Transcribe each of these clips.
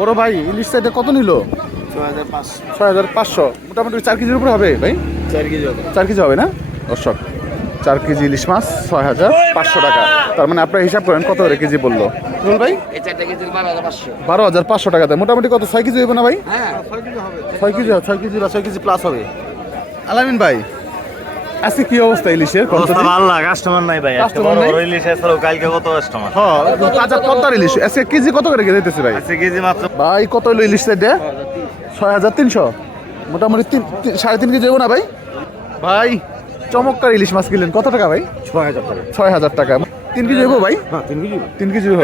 বড় ভাই ইলিশ সাইডে কত নিল? ছয় হাজার পাঁচশো। মোটামুটি চার কেজির উপরে হবে ভাই? চার কেজি হবে। না? দর্শক চার কেজি ইলিশ মাছ ছয় হাজার পাঁচশো টাকা। তার মানে আপনার হিসাব করেন কত করে কেজি বলল বল ভাই? বারো হাজার পাঁচশো। টাকাতে মোটামুটি কত? ছয় কেজি হবে না ভাই? হ্যাঁ ছয় কেজি ছয় কেজি বা ছয় কেজি প্লাস হবে। আলামিন ভাই আজকে কি অবস্থা ইলিশের অবস্থা ভালো না কাস্টমার নাই ভাই বড় নাই? বড় ইলিশ এছাড়াও কালকে কত কাস্টমার হ্যাঁ তাজা পদ্মার ইলিশ? আজকে কেজি কত করে দিতেছে ভাই? আজকে কেজি মাত্র ভাই কত হলো ইলিশ সাইডে ছয় হাজার তিনশো। মোটামুটি তিন সাড়ে তিন কেজি হব না ভাই? ভাই চমৎকার ইলিশ মাছ কিনলেন। কত টাকা ভাই? ছয় হাজার টাকা। ছয় হাজার টাকা। তিন কেজি হব ভাই? তিন কেজি হবে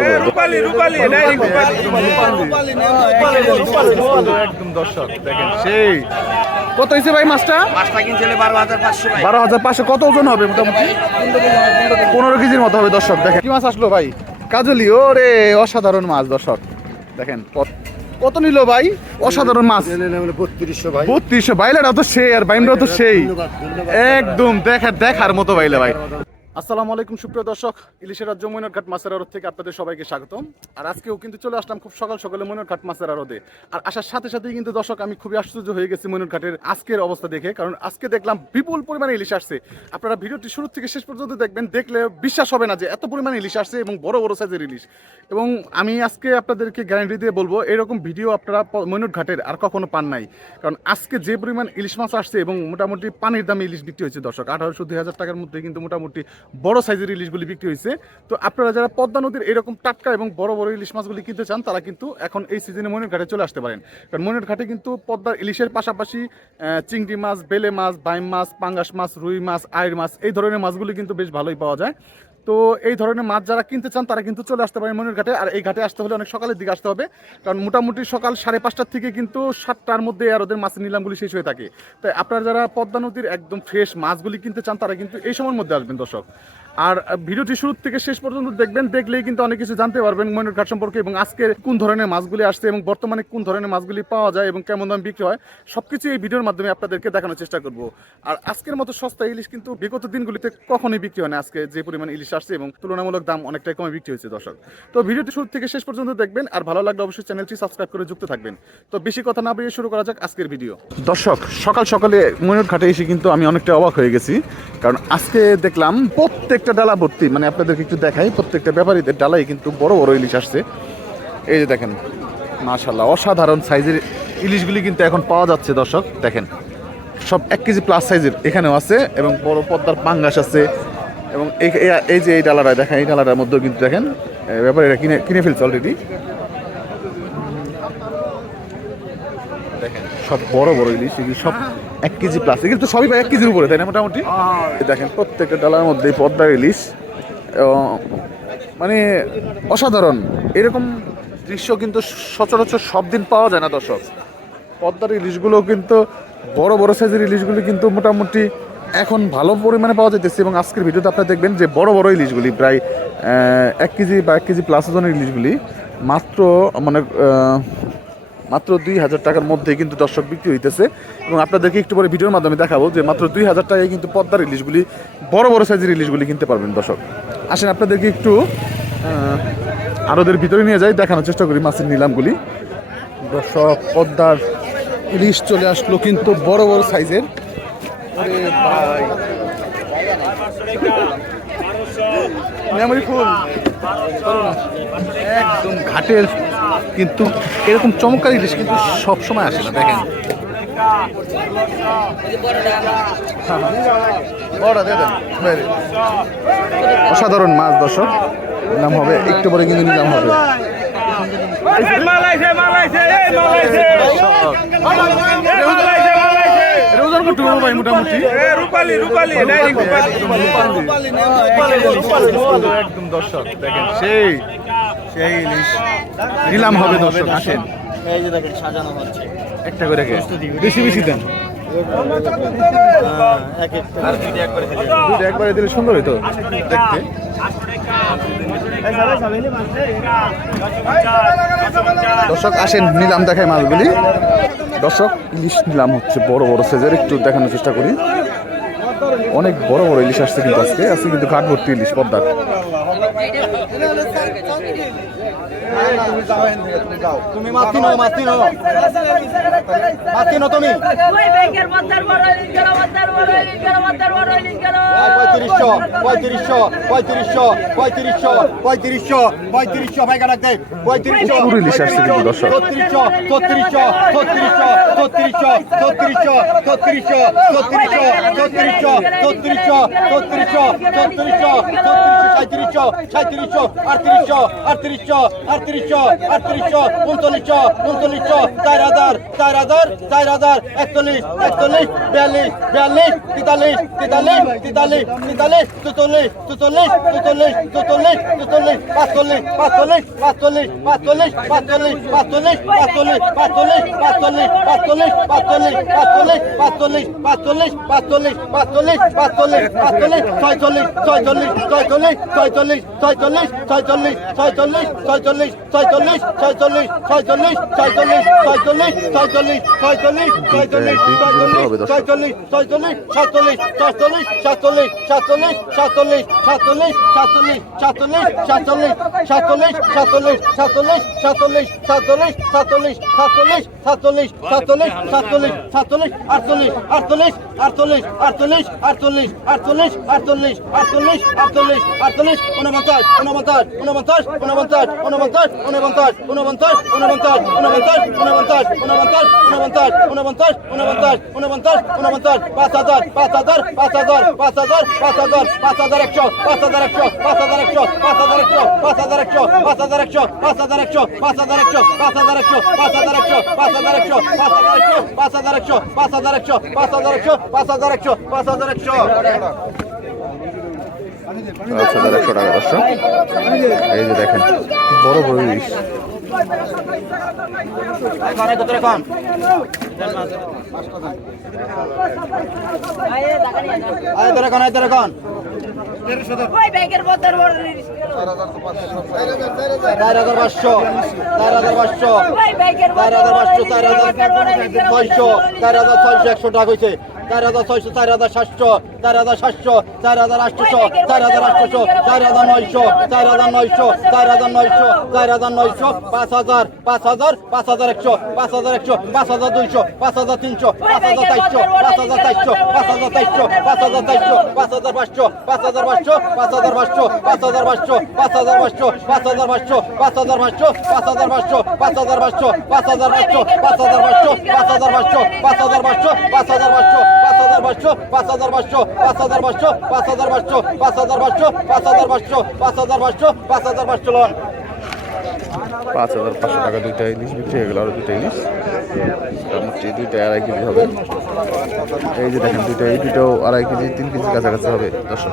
একদম দর্শক দেখেন সেই। কত হয়েছে ভাই মাছটা? কিনছিলে বারো হাজার পাঁচশো বারো হাজার পাঁচশো। কত ওজন হবে মোটামুটি? পনেরো কেজির মতো হবে দর্শক দেখেন। কি মাছ আসলো ভাই? কাজলি ওরে অসাধারণ মাছ দর্শক। দেখেন কত- কত নিল ভাই? অসাধারণ মাছ। বত্রিশশো ভাই। বত্রিশশো। বাইলেরা তো সেই আর বাইমরাও তো সেই। একদম দেখার দেখার মতো বাইলে ভাই। আসসালামু আলাইকুম, সুপ্রিয় দর্শক। ইলিশের রাজ্য মইনরঘাট মাছের আড়ত থেকে আপনাদের সবাইকে স্বাগতম। আর আজকেও কিন্তু চলে আসলাম খুব সকাল সকালে মইনরঘাট মাছের আড়তে। আর আসার সাথে সাথেই কিন্তু দর্শক, আমি খুবই আশ্চর্য হয়ে গেছি মইনরঘাটের আজকের অবস্থা দেখে। কারণ আজকে দেখলাম বিপুল পরিমাণে ইলিশ আসছে। আপনারা ভিডিওটি শুরু থেকে শেষ পর্যন্ত দেখবেন, দেখলে বিশ্বাস হবে না যে এত পরিমাণে ইলিশ আসছে এবং বড় বড় সাইজের ইলিশ। এবং আমি আজকে আপনাদেরকে গ্যারান্টি দিয়ে বলব, এরকম ভিডিও আপনারা মইনুট ঘাটের আর কখনো পান নাই। কারণ আজকে যে পরিমাণ ইলিশ মাছ আসছে এবং মোটামুটি পানির দামে ইলিশ বিক্রি হয়েছে দর্শক, আঠারোশো, দুই হাজার টাকার মধ্যে কিন্তু মোটামুটি বড় সাইজের ইলিশগুলি বিক্রি হয়েছে। তো আপনারা যারা পদ্মা নদীর এরকম টাটকা এবং বড় বড় ইলিশ মাছগুলি কিনতে চান, তারা কিন্তু এখন এই সিজনে মনির ঘাটে চলে আসতে পারেন। কারণ মনির ঘাটে কিন্তু পদ্মার ইলিশের পাশাপাশি চিংড়ি মাছ, বেলে মাছ, বাইম মাছ, পাঙ্গাস মাছ, রুই মাছ আয়ের মাছ, এই ধরনের মাছগুলি কিন্তু বেশ ভালোই পাওয়া যায়। তো এই ধরনের মাছ যারা কিনতে চান, তারা কিন্তু চলে আসতে পারে মনের ঘাটে। আর এই ঘাটে আসতে হলে অনেক সকালের দিকে আসতে হবে। কারণ মোটামুটি সকাল সাড়ে পাঁচটার থেকে কিন্তু সাতটার মধ্যে আর ওদের মাছের নিলামগুলি শেষ হয়ে থাকে। তাই আপনারা যারা পদ্মা নদীর একদম ফ্রেশ মাছগুলি কিনতে চান, তারা কিন্তু এই সময়ের মধ্যে আসবেন, দর্শক। আর ভিডিওটি শুরু থেকে শেষ পর্যন্ত দেখবেন, দেখলেই কিন্তু অনেক কিছু জানতে পারবেন ময়ূর ঘাট সম্পর্কে এবং আজকে কোন ধরনের মাছগুলি আসছে এবং বর্তমানে কোন ধরনের মাছগুলি পাওয়া যায় এবং কেমন দাম বিক্রি হয়, সবকিছু এই ভিডিওর মাধ্যমে আপনাদেরকে দেখানোর চেষ্টা করব। আর আজকের মতো সস্তা ইলিশ কিন্তু বিগত দিনগুলিতে কখনোই বিক্রি হয় না। আজকে যে পরিমাণ ইলিশ আসছে এবং তুলনামূলক দাম অনেকটাই কমে বিক্রি হয়েছে দর্শক। তো ভিডিওটি শুরু থেকে শেষ পর্যন্ত দেখবেন, আর ভালো লাগলে অবশ্যই চ্যানেলটি সাবস্ক্রাইব করে যুক্ত থাকবেন। তো বেশি কথা না বেরিয়ে শুরু করা যাক আজকের ভিডিও। দর্শক, সকাল সকালে ময়ূর ঘাটে এসে কিন্তু আমি অনেকটা অবাক হয়ে গেছি। কারণ আজকে দেখলাম প্রত্যেকটা ডালা ভর্তি মানে আপনাদেরকে একটু দেখাই প্রত্যেকটা ব্যাপারীদের ডালাই কিন্তু বড় বড় ইলিশ আসছে। এই যে দেখেন মাশাল্লাহ অসাধারণ সাইজের ইলিশগুলি কিন্তু এখন পাওয়া যাচ্ছে দর্শক দেখেন। সব এক কেজি প্লাস সাইজের এখানেও আছে এবং বড় পদ্মার পাঙ্গাস আছে এবং এই যে এই ডালাটা দেখেন এই ডালাটার মধ্যেও কিন্তু দেখেন এ, ব্যাপারীরা কিনে কিনে ফেলছে অলরেডি দেখেন সব বড় বড় ইলিশ এগুলি সব এক কেজি প্লাস এগুলো তো সবই এক কেজির উপরে তাই না মোটামুটি? দেখেন প্রত্যেকটা ডালার মধ্যে পদ্মার ইলিশ মানে অসাধারণ। এরকম দৃশ্য কিন্তু সচরাচর সব দিন পাওয়া যায় না দর্শক। পদ্মার ইলিশগুলো কিন্তু বড় বড় সাইজের ইলিশগুলি কিন্তু মোটামুটি এখন ভালো পরিমাণে পাওয়া যাইতেছে এবং আজকের ভিডিওতে আপনারা দেখবেন যে বড় বড় ইলিশগুলি প্রায় এক কেজি বা এক কেজি প্লাস ওজনের ইলিশগুলি মাত্র মানে মাত্র দুই হাজার টাকার মধ্যে কিন্তু দর্শক বিক্রি হইতেছে। এবং আপনাদেরকে একটু পরে ভিডিওর মাধ্যমে দেখাবো যে মাত্র দুই হাজার টাকায় কিন্তু পদ্মার ইলিশগুলি বড় বড় সাইজের ইলিশগুলি কিনতে পারবেন দর্শক। আসেন আপনাদেরকে একটু আরোদের ভিতরে নিয়ে যাই, দেখানোর চেষ্টা করি মাছের নিলামগুলি। দর্শক, পদ্মার ইলিশ চলে আসলো কিন্তু বড় বড় সাইজের ফুল একদম ঘাটের কিন্তু এরকম চমৎকার ইলিশ কিন্তু সবসময় আসে না দেখেন। অসাধারণ মাছ দর্শক। নাম হবে একটু পরে কিন্তু নিলাম হবে। ওজন করতে পারব ভাই মোটামুটি। একদম দর্শক দেখেন সেই। সেই ইলিশ নিলাম হবে দর্শক আসেন। এই যে দেখেন সাজানো হচ্ছে। একটা করে বেশি বেশি দেন। দুটো একবারে দিলে। সুন্দর হইতো দেখতে। দর্শক আসেন নিলাম দেখায় মাছগুলি দর্শক ইলিশ নিলাম হচ্ছে বড় বড় সাইজের একটু দেখানোর চেষ্টা করি। অনেক বড় বড় ইলিশ আসছে কিন্তু আজকে। আজকে কিন্তু ঘাট ভর্তি ইলিশ পদ্মার। তুমি মাতি নো মাতি নো মাতি নো তুমি। পঁয়ত্রিশশো পঁয়ত্রিশশো পঁয়ত্রিশশো। পঁয়ত্রিশশো পঁয়ত্রিশশো পঁয়ত্রিশশো ভাই কাটাক দে পঁয়ত্রিশশো। ছত্রিশশো ছত্রিশশো ছত্রিশশো ছত্রিশশো ছত্রিশশো ছত্রিশশো ছত্রিশশো ছত্রিশশো ছত্রিশশো ছত্রিশশো ছত্রিশশো ছত্রিশশো সাঁত্রিশশো সাঁত্রিশশো আটত্রিশশো আটত্রিশশো আটত্রিশশো আটত্রিশশো উনচল্লিশশো উনচল্লিশশো চার হাজার চার হাজার চার হাজার একচল্লিশ একচল্লিশ বিয়াল্লিশ বিয়াল্লিশ তেতাল্লিশ তেতাল্লিশ তেতাল্লিশ তেতাল্লিশ চুচল্লিশ চুচল্লিশ চুচল্লিশ চুচল্লিশ চুচল্লিশ পাঁচচল্লিশ পাঁচচল্লিশ পাঁচচল্লিশ পাঁচচল্লিশ পাঁচচল্লিশ পাঁচচল্লিশ পাঁচচল্লিশ পাঁচচল্লিশ পাঁচচল্লিশ পাঁচচল্লিশ পাঁচচল্লিশ পাঁচচল্লিশ পাঁচচল্লিশ পাঁচচল্লিশ পাঁচচল্লিশ পাঁচচল্লিশ পাঁচচল্লিশ ছয়চল্লিশ ছয়চল্লিশ ছয়চল্লিশ ছয়চল্লিশ ছয়চল্লিশ ছয়চল্লিশ ছয়চল্লিশ ছয়চল্লিশ ছয়চল্লিশ ছয়চল্লিশ ছয়চল্লিশ ছয়চল্লিশ ছয়চল্লিশ ছয়চল্লিশ ছয়চল্লিশ ছয়চল্লিশ ছয়চল্লিশ ছয়চল্লিশ ছয়চল্লিশ সাতচল্লিশ সাতচল্লিশ সাতচল্লিশ সাতচল্লিশ সাতচল্লিশ সাতচল্লিশ সাতচল্লিশ সাতচল্লিশ সাতচল্লিশ সাতচল্লিশ সাতচল্লিশ সাতচল্লিশ সাতচল্লিশ সাতচল্লিশ সাতচল্লিশ সাতচল্লিশ সাতচল্লিশ সাতচল্লিশ সাতচল্লিশ আটচল্লিশ আটচল্লিশ আটচল্লিশ আটচল্লিশ আটচল্লিশ আটচল্লিশ আটচল্লিশ আটচল্লিশ আটচল্লিশ আটচল্লিশ উনপঞ্চাশ উনপঞ্চাশ উনপঞ্চাশ উনপঞ্চাশ উনপঞ্চাশ উনপঞ্চাশ উনপঞ্চাশ উনপঞ্চাশ উনপঞ্চাশ উনপঞ্চাশ উনপঞ্চাশ উনপঞ্চাশ উনপঞ্চাশ উনপঞ্চাশ উনপঞ্চাশ উনপঞ্চাশ পাঁচ হাজার পাঁচ হাজার পাঁচ হাজার পাঁচ হাজার পাঁচ হাজার পাঁচ হাজার একশো পাঁচ হাজার একশো পাঁচ পাঁচ হাজার একশো পাঁচ হাজার একশো পাঁচ হাজার একশো পাঁচ হাজার একশো পাঁচ হাজার একশো পাঁচ হাজার একশো পাঁচ হাজার একশো পাঁচ হাজার একশো পাঁচ হাজার একশো পাঁচ হাজার একশো পাঁচ হাজার একশো পাঁচ হাজার একশো পাঁচ হাজার একশো পাঁচ হাজার একশো পাঁচ হাজার একশো টাকা দর্শক এই যে দেখেন বড় বড় ইলিশ এখন কত রকম আয় তোর এখন আয় তোর এখন চার হাজার পাঁচশো। চার হাজার পাঁচশো। চার হাজার পাঁচশো। চার হাজার ছয়শো চার হাজার ছয়শো একশো টাকা হয়েছে। চার হাজার ছয়শো চার হাজার সাতশো চার হাজার সাতশো চার হাজার আটশোশো চার হাজার আটশোশো চার হাজার নয়শো চার হাজার নয়শো চার হাজার নয়শো চার হাজার নয়শো পাঁচ হাজার পাঁচ হাজার পাঁচ হাজার একশো পাঁচ হাজার একশো পাঁচ হাজার দুইশো পাঁচ হাজার তিনশো পাঁচ হাজার চারশো পাঁচ হাজার চারশো পাঁচ হাজার চারশো পাঁচ হাজার চারশো পাঁচ হাজার পাঁচশো পাঁচ হাজার পাঁচশো পাঁচ হাজার পাঁচশো পাঁচ হাজার পাঁচশো পাঁচ হাজার পাঁচশো পাঁচ হাজার পাঁচশো পাঁচ হাজার পাঁচশো পাঁচ হাজার পাঁচশো পাঁচ হাজার পাঁচশো পাঁচ হাজার পাঁচশো পাঁচ হাজার পাঁচশো পাঁচ হাজার পাঁচশো পাঁচ হাজার পাঁচশো পাঁচ হাজার পাঁচশো পাঁচ হাজার পাঁচশো পাঁচ হাজার পাঁচশো, পাঁচ হাজার পাঁচশো, পাঁচ হাজার পাঁচশো, পাঁচ হাজার পাঁচশো, পাঁচ হাজার পাঁচশো, পাঁচ হাজার পাঁচশো, পাঁচ হাজার পাঁচশো লোন পাঁচ হাজার পাঁচশো টাকা দুইটা ইলিশ বিক্রি হয়ে গেল আরও দুইটা ইলিশ। মোটামুটি দুইটা আড়াই কেজি হবে। এই যে দেখেন, দুইটা, এই দুটো আড়াই কেজি, তিন কেজি কাছাকাছি হবে, দর্শক।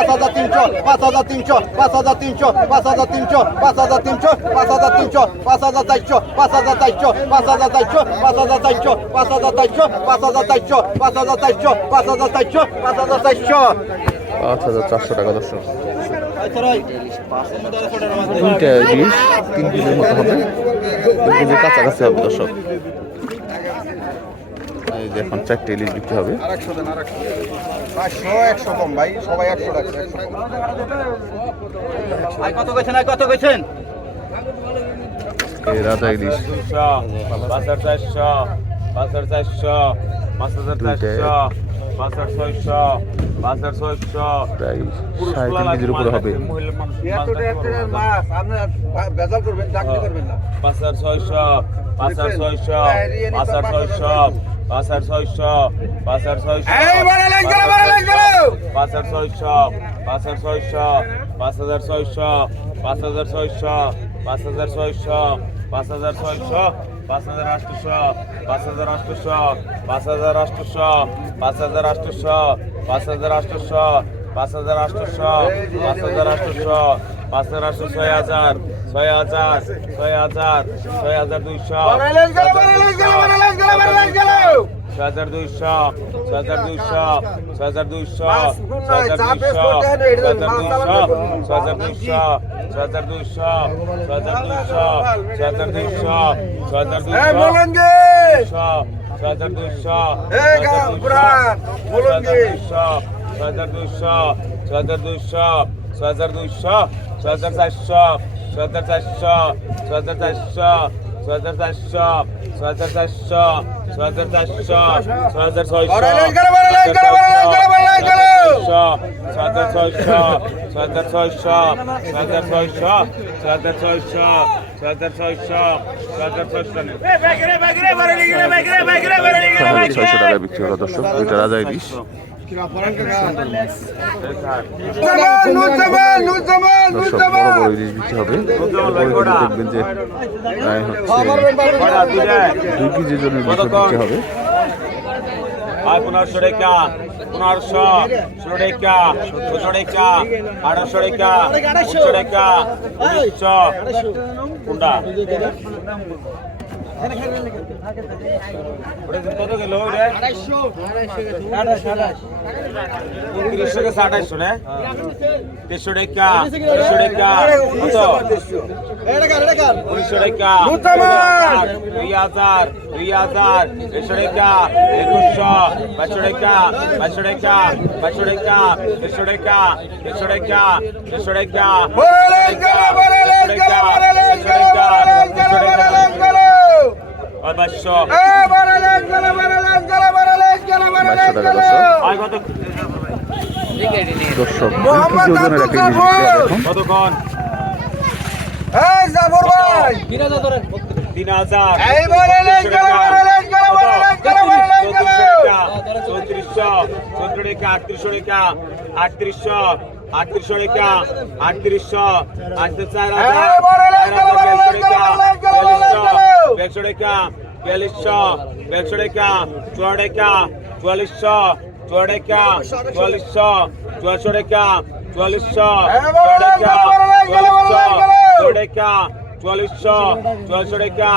পাঁচ হাজার তিনশো পাঁচ হাজার তিনশো পাঁচ হাজার তিনশো পাঁচ হাজার তিনশো পাঁচ হাজার তিনশো পাঁচ হাজার তিনশো পাঁচ হাজার চারশো পাঁচ হাজার চারশো পাঁচ হাজার চারশো পাঁচ হাজার চারশো পাঁচ হাজার চারশো পাঁচ হাজার চারশো পাঁচ হাজার চারশো পাঁচ হাজার চারশো পাঁচ হাজার চারশো পাঁচ হাজার চারশো টাকা দর্শক ইলিশ তিন কেজির মতো হবে তিন কেজির কাছাকাছি হবে দর্শক এই যে এখন চারটে ইলিশ বিক্রি হবে পাঁচশো একশো কম ভাই সবাই একশো টাকা একশো কত গেছেন আই কত গেছেন এই রাজা ইলিশ। পাঁচ হাজার চারশো পাঁচ হাজার চারশো পাঁচ হাজার চারশো পাঁচ হাজার ছয়শো। পাঁচ হাজার ছয়শো সাড়ে তিন কেজির উপরে হবে। পাঁচ হাজার ছয়শো পাঁচ হাজার ছয়শো পাঁচ হাজার ছয়শো। পাঁচ হাজার ছয়শো পাঁচ হাজার ছয়শো পাঁচ হাজার ছয়শো পাঁচ হাজার ছয়শো পাঁচ হাজার ছয়শো পাঁচ হাজার ছয়শো পাঁচ হাজার ছয়শো পাঁচ হাজার ছয়শো পাঁচ হাজার আটশোশো পাঁচ হাজার আটশোশো পাঁচ হাজার আটশোশো পাঁচ হাজার আটশোশো পাঁচ হাজার আটশোশো পাঁচ হাজার আটশোশো পাঁচ হাজার আটশোশো পাঁচ হাজার আটশো ছয় হাজার ছয় হাজার ছয় হাজার ছয় হাজার দুইশো ছয় হাজার দুইশো ছয় হাজার দুইশো ছয় হাজার দুইশো ছয় হাজার দুইশো ছয় হাজার দুইশো ছয় হাজার দুইশো ছয় হাজার দুইশো ছয় হাজার দুইশো ছয় হাজার দুইশো ছয় হাজার দুইশো ছয় হাজার দুইশো ছয় হাজার দুইশো ছয় হাজার দুইশো ছয় হাজার চারশো সতেরো চারশো সতেরো চারশো সতেরো চারশো সতেরো চারশো সতেরো চারশো সতেরো ছয়শো সতেরো ছয়শো সতেরো ছয়শো সতেরো ছয়শো সতেরো ছয়শো সতেরো ছয়শো সতেরো ছয়শো ছয়শো টাকা বিক্রি হলো দর্শক। দুইটা রাজাই দিস বড় বড় ইলিশ বিক্রি হবে দেখবেন যে দুই কেজি জনের বিক্রি হবে পনেরোশো টাকা পনেরোশো ষোলো টাকা ছশো টাকা আঠারোশো টাকা উনিশশো টাকা উনিশশো কোনটা কত গেল আড়াইশো তিরিশশো গেছে আড়াইশো না তেইশশো টাকা তেইশশো টাকা উনিশশো টাকা দুই হাজার দুই হাজার দেড়শো টাকা একুশশো পাঁচশো টাকা পাঁচশো টাকা পাঁচশো টাকা দেড়শো টাকা দেড়শো টাকা দেড়শো টাকা দেড়শো টাকা দেড়শো টাকা দেড়শো টাকা কত দর্শক ওজনের একটা ইলিশ বিক্রি হবে এখন কতক্ষণ তিন হাজার চৌত্রিশশো চৌদ্র রেখা আটত্রিশশো রেখা আটত্রিশশো আটত্রিশশো রেখা আটত্রিশশো আটত্রিশ চার হাজার একশো টাকা বিয়াল্লিশশো একশো টাকা চুয়া টাকা চুয়াল্লিশশো চুয়া টাকা চুয়াল্লিশশো চুয়াশো টাকা চুয়াল্লিশশো চুয়া টাকা চুয়াল্লিশশো চুয়া টাকা চুয়াল্লিশশো চুয়াশো টাকা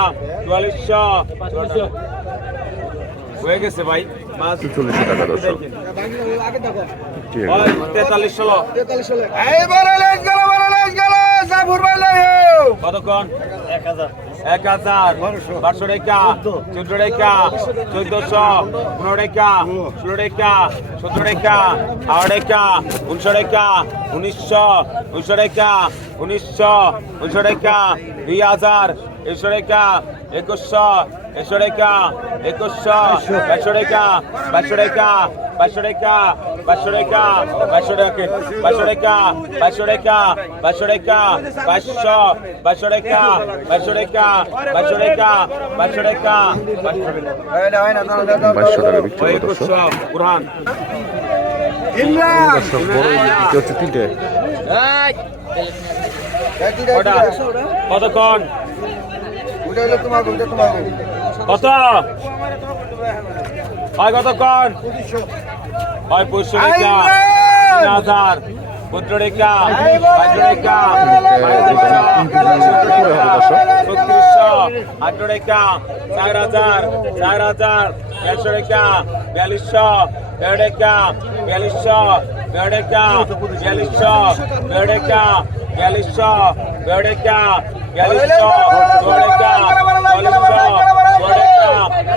চুয়াল্লিশশো হয়ে গেছে ভাই চল্লিশশো টাকা দর্শক তেতাল্লিশ ষোলো তেতাল্লিশ কতক্ষণ? এক হাজার। বারোশো রেখা, চোদ্দ রেখা, চোদ্দশো, পনেরো রেখা, ষোলো রেখা, সতেরো রেখা আট রেখা, উনিশশো রেখা, উনিশশো উনিশশো রেখা, উনিশশো উনিশশো রেখা, দুই হাজার একুশশো রেখা, একুশশো একুশশো রেখা, একুশশো, বাইশশো রেখা বাইশশো রেখা বাইশশো রেখা পাঁচশো টাকা পাঁচশো টাকা পাঁচশো টাকা পাঁচশো টাকা পাঁচশো টাকা পাঁচশো পাঁচশো টাকা পাঁচশো টাকা পাঁচশো টাকা পাঁচশো টাকা পাঁচশো টাকা বিক্রি কোরআন কতক্ষণ? কত? হয় কতক্ষণ? হয় পঁচিশশো টাকা তিন হাজার সত্তর টাকা চার হাজার চার হাজার একশো টাকা বিয়াল্লিশশো তেরো বিয়াল্লিশশো বিয়াল্লিশশো বিয়াল্লিশশো বিয়াল্লিশশো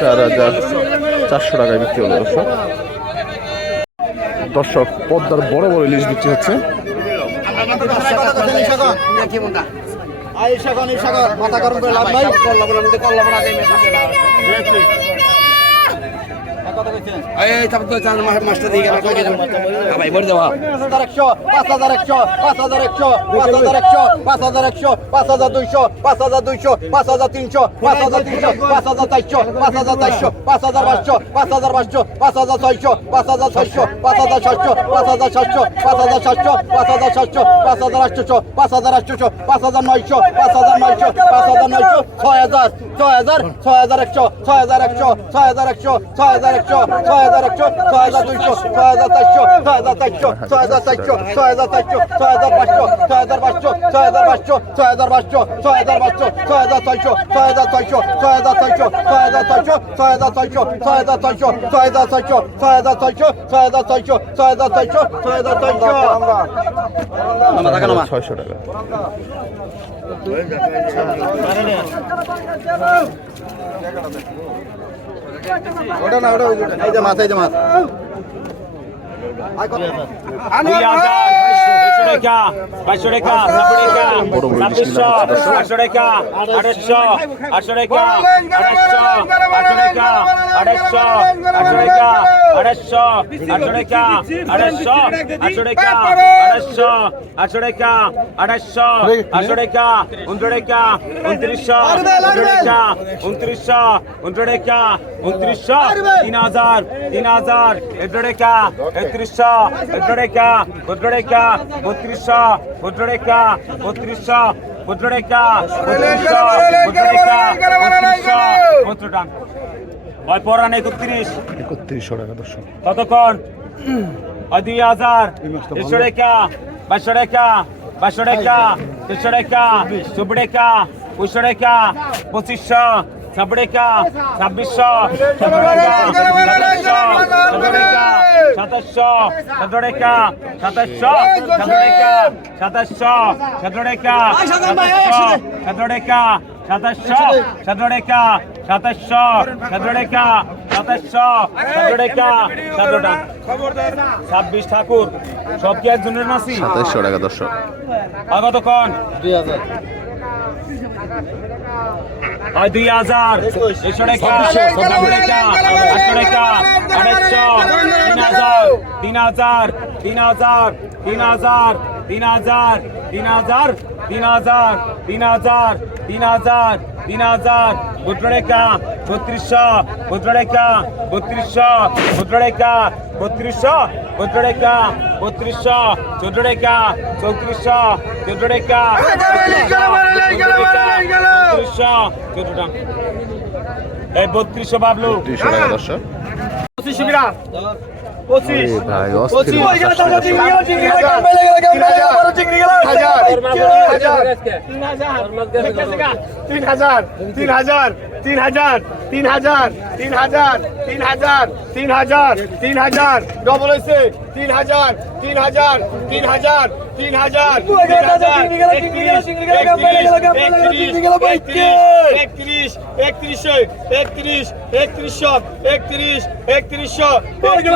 চার হাজার চারশো টাকায় বিক্রি হলো, দর্শক। দর্শক, পদ্মার বড় বড় ইলিশ বিক্রি হচ্ছে। মাথা গরম করে লাভ কইছেন এই তারপর তো চার মাস দিয়ে গেল ভাই বলে দেওয়া পাঁচ হাজার একশো পাঁচ হাজার একশো পাঁচ হাজার একশো পাঁচ হাজার একশো পাঁচ হাজার দুইশো পাঁচ হাজার দুইশো পাঁচ হাজার তিনশো পাঁচ হাজার তিনশো পাঁচ হাজার চারশো পাঁচ হাজার চারশো পাঁচ হাজার পাঁচশো পাঁচ হাজার পাঁচশো পাঁচ হাজার ছয়শো পাঁচ হাজার ছয়শো পাঁচ হাজার সাতশো পাঁচ হাজার সাতশো পাঁচ হাজার সাতশো পাঁচ হাজার সাতশো পাঁচ হাজার আটশো পাঁচ হাজার আটশো পাঁচ হাজার নয়শো পাঁচ হাজার নয়শো পাঁচ হাজার নয়শো ছয় হাজার ছয় হাজার ছয় হাজার একশো ছয় হাজার একশো ছয় হাজার একশো ছয় হাজার একশো ছয় হাজার একশো ছয় হাজার দুইশো ছয় হাজার চারশো ছয় হাজার চারশো ছয় হাজার চারশো ছয় হাজার চারশো ছয় হাজার পাঁচশো ছয় হাজার পাঁচশো ছয় হাজার পাঁচশো ছয় হাজার পাঁচশো ছয় হাজার পাঁচশো ছয় হাজার ছয়শো ছয় হাজার ছয়শো ছয় হাজার ছয়শো ছয় হাজার ছয়শো ছয় হাজার ছয়শো ছয় হাজার ছয়শো ছয় হাজার ছয়শো ছয় হাজার ছয়শো ছয় হাজার ছয়শো ছয় হাজার ছয়শো ছয় হাজার ছয়শো ছয়শো টাকা ওটা না ওটা এই যে মাছ এই যে মাছ দুই হাজার একশো টাকা বাইশশো টাকা ছাব্বিশশো আটশো টাকা আড়াইশো আটশো টাকা আড়াইশো আটশো টাকা আড়াইশো আটশো টাকা আড়াইশো আটশো টাকা আড়াইশো আটশো টাকা আড়াইশো আটশো টাকা আড়াইশো আটশো টাকা উনত্রিশ টাকা উনত্রিশশো উনত্রিশ টাকা উনত্রিশশো উনত্রিশ টাকা উনত্রিশশো তিন হাজার তিন হাজার এগারো টাকা একত্রিশশো বত্রিশশো ভদ্ররেখা ভদ্ররেখা বত্রিশশো ভদ্ররেখা বত্রিশশো ভদ্ররেখা বত্রিশশো ভদ্ররেখা বত্রিশশো কত টান ওই একত্রিশ। টাকা দর্শক কতক্ষণ দুই হাজার একশো রেখা বাইশশো রেখা বাইশশো রেখা তিনশো রেখা চব্বিশ। রেখা উনিশশো রেখা পঁচিশশো ছাব্বিকা ছাব্বিশশো ছাব্বিশ ঠাকুর সব কি একজনের মাসি সাতাশশো টাকা দর্শক আগত কন দুই হাজার দুই হাজার। একশো টাকা নব্বই টাকা আটশো টাকা আড়াইশো তিন হাজার তিন হাজার তিন হাজার তিন হাজার তিন হাজার তিন হাজার তিন হাজার তিন হাজার তিন হাজার তিন হাজার। বত্র রেখা বত্রিশশো বত্র রেখা বত্রিশশো বত্র রেখা বত্রিশশো বত্র রেখা বত্রিশশো চোদ্দ রেখা চৌত্রিশশো চোদ্দ রেখা বত্রিশশো চোদ্দ টাকা এই বত্রিশশো বাবলু তিরিশশো টাকা দর্শক পঁচিশশো গ্রাম পঁচিশ ভাই অস্থির। তিন হাজার তিন হাজার তিন হাজার তিন হাজার তিন হাজার তিন হাজার তিন হাজার তিন হাজার ডবল হয়েছে তিন হাজার তিন হাজার তিন হাজার তিন হাজার তিন হাজার একত্রিশ একত্রিশ একত্রিশ একত্রিশশো একত্রিশ একত্রিশশো একত্রিশ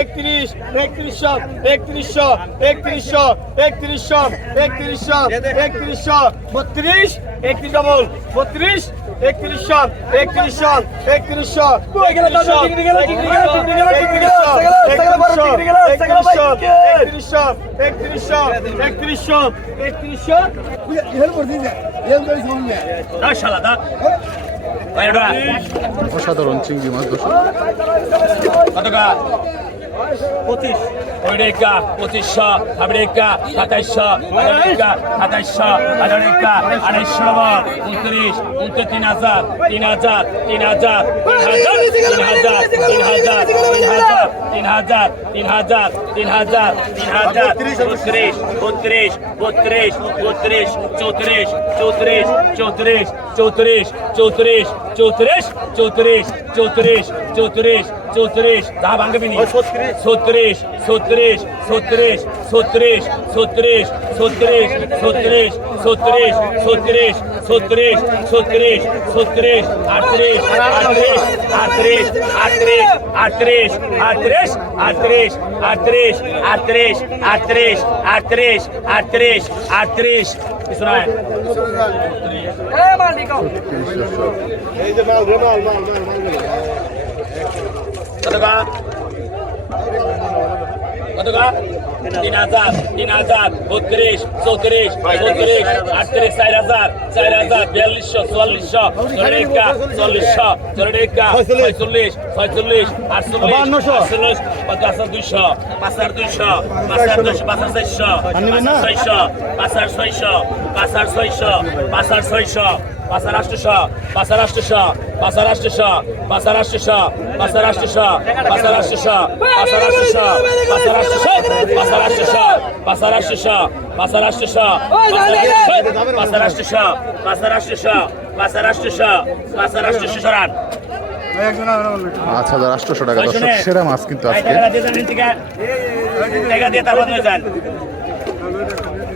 একত্রিশশো একত্রিশশো একত্রিশশো একত্রিশশো একত্রিশশো একত্রিশশো বত্রিশ একত্রিশ ডবল বত্রিশ একত্রিশশো একত্রিশশো একত্রিশশো একত্রিশশো অসাধারণ চিংড়ি মাছ দর্শক পঁচিশ ওইটা পঁচিশশো আমেরিকা সাতাইশশো আমেরিকা সাতাইশশো আমেরিকা আড়াইশো উনত্রিশ উনত্রিশ তিন হাজার তিন হাজার তিন হাজার তিন হাজার তিন হাজার তিন হাজার তিন হাজার তিন হাজার তিন হাজার তিন হাজার বত্রিশ বত্রিশ বত্রিশ বত্রিশ চৌত্রিশ চৌত্রিশ চৌত্রিশ চৌত্রিশ চৌত্রিশ চৌত্রিশ চৌত্রিশ চৌত্রিশ চৌত্রিশ চৌত্রিশ দা ভাঙবি ছত্রিশ ছত্রিশ ছত্রিশ ছত্রিশ ছত্রিশ ছত্রিশ ছত্রিশ ছত্রিশ ছত্রিশ ছত্রিশ ছত্রিশ ছত্রিশ আটত্রিশ আটত্রিশ আটত্রিশ আটত্রিশ আটত্রিশ আটত্রিশ আটত্রিশ আটত্রিশ আটত্রিশ আটত্রিশ আটত্রিশ আটত্রিশ আটত্রিশ কিছু নাই এই যে মাল মাল মাল মাল টাকা কত টাকা তিন হাজার তিন হাজার বত্রিশ চৌত্রিশ চৌত্রিশ আটত্রিশ চার হাজার চার হাজার বিয়াল্লিশশো চুয়াল্লিশশো চল্লিশা চল্লিশশো চল্লিশা ছয়চল্লিশ ছয়চল্লিশ আটচল্লিশ আটচল্লিশ পঞ্চাশ দুইশো পাঁচ হাজার দুইশো পাঁচ হাজার দুইশো পাঁচ হাজার চারশো পাঁচ হাজার ছয়শো পাঁচ হাজার ছয়শো পাঁচ হাজার ছয়শো পাঁচ হাজার ছয়শো। হাজার আটশোশো পাঁচ হাজার আটশোশো পাঁচ হাজার আটশোশো পাঁচ হাজার আটশোশো পাঁচ হাজার আটশোশো পাঁচ হাজার আটশোশো পাঁচ হাজার আটশোশো পাঁচ হাজার আটশোশো পাঁচ হাজার সরান আটশোশো টাকা দর্শক সেরা মাছ কিন্তু আজকে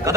কত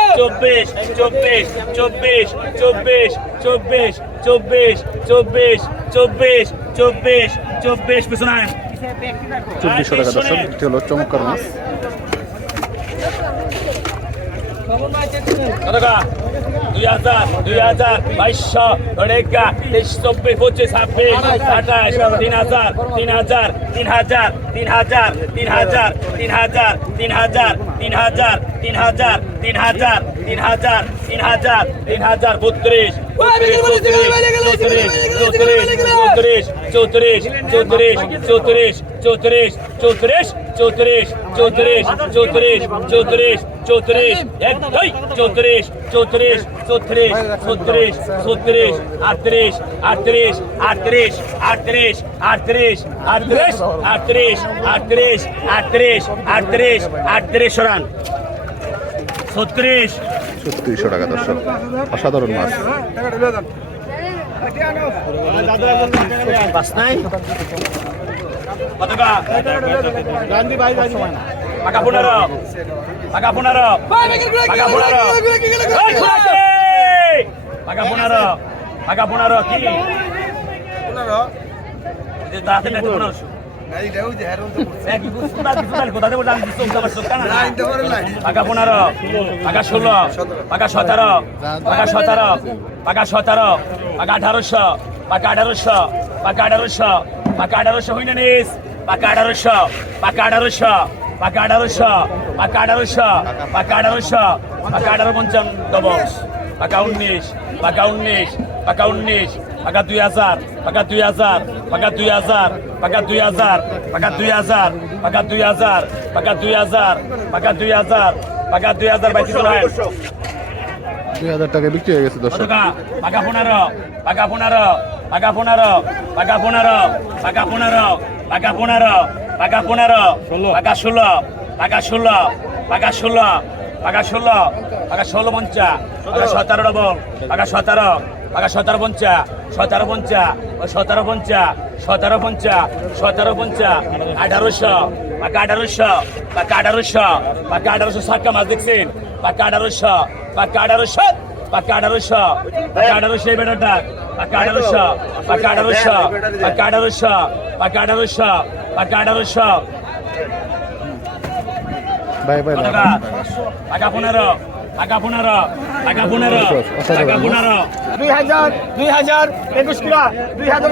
চব্বিশ চব্বিশ চব্বিশ চব্বিশ চব্বিশ চব্বিশ চব্বিশ চব্বিশ চব্বিশ পিছনায় চব্বিশশো টাকা দর্শক এটি হলো চমৎকার মাছ দুই হাজার দুই হাজার বাইশশো টাকা তেইশ চব্বিশ পঁচিশ ছাব্বিশ আঠাশ তিন হাজার তিন হাজার তিন হাজার তিন হাজার তিন হাজার তিন হাজার তিন হাজার তিন হাজার তিন হাজার তিন হাজার তিন হাজার তিন হাজার তিন হাজার বত্রিশ চৌত্রিশ চৌত্রিশ চৌত্রিশ চৌত্রিশ চৌত্রিশ চৌত্রিশ চৌত্রিশ চৌত্রিশ চৌত্রিশ চৌত্রিশ চৌত্রিশ এক দুই চৌত্রিশ চৌত্রিশ চৌত্রিশ চৌত্রিশ চৌত্রিশ আটত্রিশ আটত্রিশ আটত্রিশ আটত্রিশ আটত্রিশ আটত্রিশ আটত্রিশ আটত্রিশ আটত্রিশ আটত্রিশ আটত্রিশ সরান ছত্রিশ। ছত্রিশশো টাকা দর্শক। অসাধারণ মাছ। পনেরো। পাকা পনেরো। পাকা পনেরো পাকা ষোলো পাকা সতেরো পাকা সতেরো পাকা সতেরো পাকা আঠারোশো পাকা আঠারোশো পাকা আঠারোশো পাকা আঠারোশো হইনে নিস। পাকা আঠারোশো পাকা আঠারোশো পাকা আঠারোশো পাকা আঠারোশো পাকা আঠারোশো পাকা আঠারো পঞ্চান্ন পাকা উনিশ পাকা উনিশ পাকা উনিশ পাকা দুই হাজার পাকা দুই হাজার পাকা দুই হাজার পাকা দুই হাজার পাকা দুই হাজার পাকা দুই হাজার পাকা দুই হাজার পাকা দুই হাজার পাকা দুই হাজার বাইশ দুই হাজার টাকা বিক্রি হয়ে গেছে দর্শক। টাকা পাকা পনেরো পাকা পনেরো পাকা পনেরো পাকা পনেরো পাকা পনেরো পাকা পনেরো পাকা পনেরো পাকা ষোলো পাকা ষোলো পাকা ষোলো পাকা ষোলো পাকা ষোলো পঞ্চা পাকা সতেরো ডবল পাকা সতেরো পাকা সতেরো পঞ্চা সতেরো পঞ্চা ও সতেরো পঞ্চা সতেরো পঞ্চা সতেরো পঞ্চা আঠারোশো পাকা আঠারোশো পাকা আঠারোশো পাকা আঠারোশো সাক্কা মাছ দেখছেন পাকা আঠারোশো পাকা আঠারোশো পাকা আঠারোশো পাকা আঠারোশো এই বেটাটা পাকা আঠারোশো পাকা আঠারোশো পাকা আঠারোশো পাকা আঠারোশো পাকা আঠারোশো পাকা পনেরো পাকা পনেরো পাকা পনেরো পাকা পনেরো দুই হাজার দুই হাজার একুশ কিলো দুই হাজার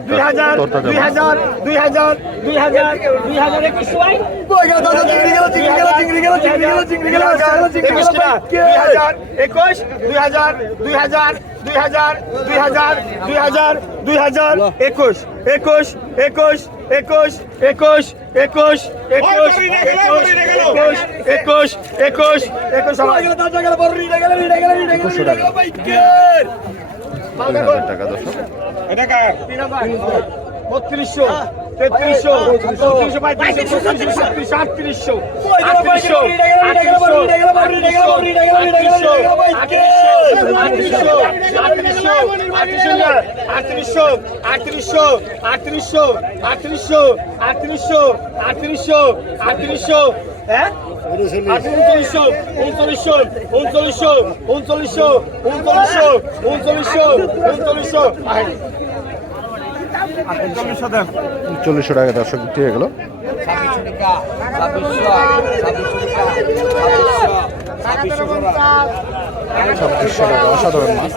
দুই হাজার দুই হাজার দুই হাজার দুই হাজার দুই হাজার একুশ একুশ দুই হাজার দুই হাজার দুই হাজার দুই হাজার দুই হাজার দুই হাজার একুশ একুশ একুশ একুশ একুশ একুশ একুশ একুশ একুশ একুশ একুশ একুশ একুশশো টাকা। দশ হাজার টাকা দর্শক। বত্রিশশো। তেত্রিশশো চৌত্রিশশো পঁয়ত্রিশশো ছত্রিশশো সাতত্রিশশো আটত্রিশশো আটত্রিশশো আটত্রিশশো আটত্রিশশো আটত্রিশশো আটত্রিশশো আটত্রিশশো আটত্রিশশো আটত্রিশশো আটত্রিশশো আটত্রিশশো আটত্রিশশো আটত্রিশশো হ্যাঁ উনচল্লিশশো উনচল্লিশশো উনচল্লিশশো উনচল্লিশশো উনচল্লিশশো উনচল্লিশশো উনচল্লিশশো চল্লিশশো টাকা দর্শক বিক্রি হয়ে গেল ছাব্বিশশো টাকা অসাধারণ মাছ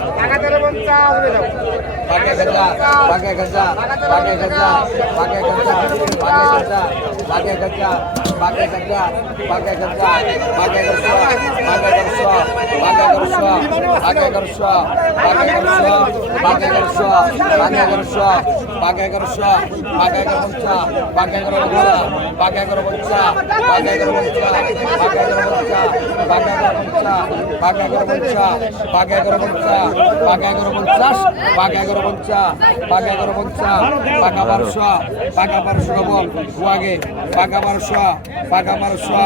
পাকা বারোশো নবম গুয়াগে পাকা বারোশো পাকা বারোশো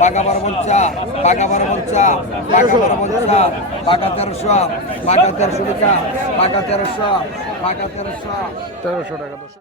পাকা বারো পঞ্চা পাকা বারো পঞ্চা পঞ্চা তেরোশো পাকা তেরোশো টাকা তেরোশো তেরোশো টাকা দর্শক